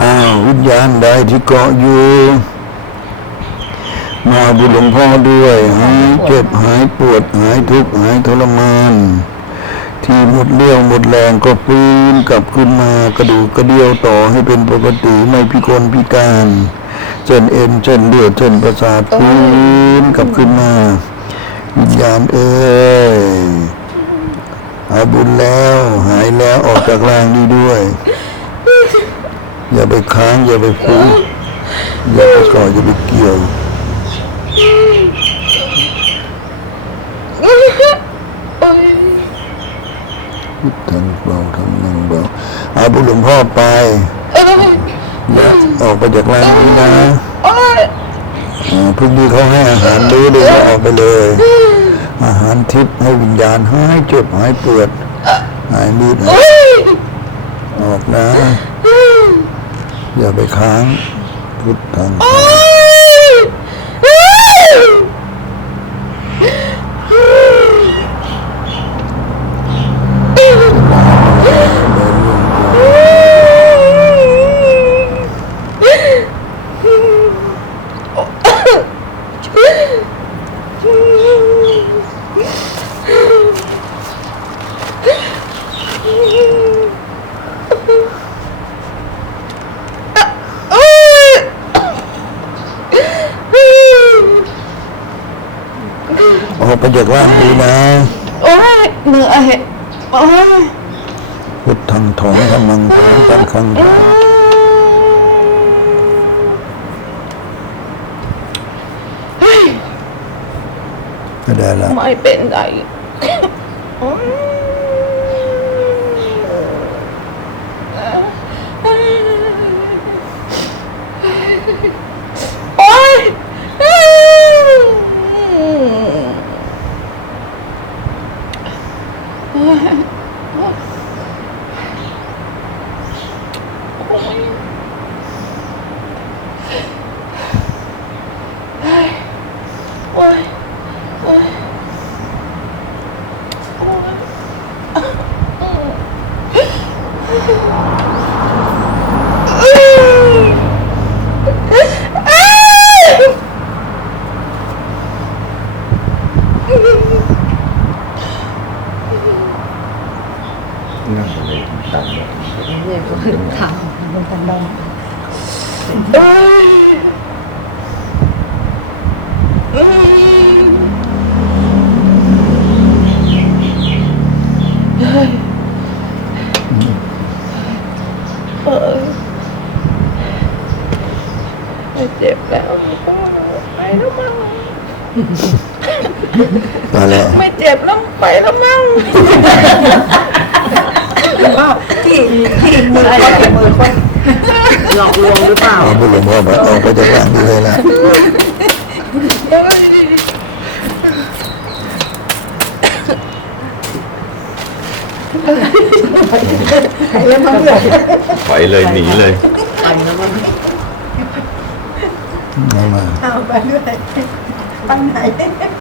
อ้าววิญญาณใดที่เกาะอยู่ มาบุญหลวงพ่อด้วยหายเจ็บหายปวดหายทุกข์หายทรมาน ที่หมดเรี่ยวหมดแรงก็ฟื้นกลับขึ้นมากระดูกกระเดี่ยวต่อให้เป็นปกติไม่พิกลพิการเส้นเอ็นเส้นเลือดเส้นประสาทฟื้นกลับขึ้นมาวิญญาณเอ้ยหายบุญแล้ว หายแล้วออกจากร่างนี้ด้วย อย่าไปค้าง อย่าไปฟูอย่าไปก่ออย่าไปเกี่ยวโอ้ยพุทธังเบาธรรมังเบาเอาบุญหลวงพ่อไปเอ้ยอย่าออกไปจากร่างนี้นะโอ้ยอ่าพรุ่งนี้เขาให้อาหารมื้อเดียวออกไปเลย อาหารทิพย์ให้วิญญาณหายเจ็บหายปวดหายมืดหายโอ้ยออกนะ อย่าไปค้าง พุทธังโอ้ย โอ้ยออกไปจากร่างนี้นะ โอ้ยเหนื่อยโอ้ยพุทธังถองธรรมังถองตังคังถองก็ได้ละไม่เป็นไรโอ้ย โอ้ยโอ้ยโอ้ย นั่งเลยตังค์เนี่ยก็คือถามบนกันดองเอ้ยอืมเฮ้ยเออไม่เจ็บแล้วไปแล้วมั้งตายแล้วไม่เจ็บแล้วไปแล้วมั้งว่าที่ที่ มือคนที่มือคนหลอกลวงหรือเปล่าเอาบุญหลวงพ่อไปออกไปจากร่างนี้เลยละแล้วมันเกิดไปเลยหนีเลยไปแล้วมันเอามาเอาไปด้วยไปไหน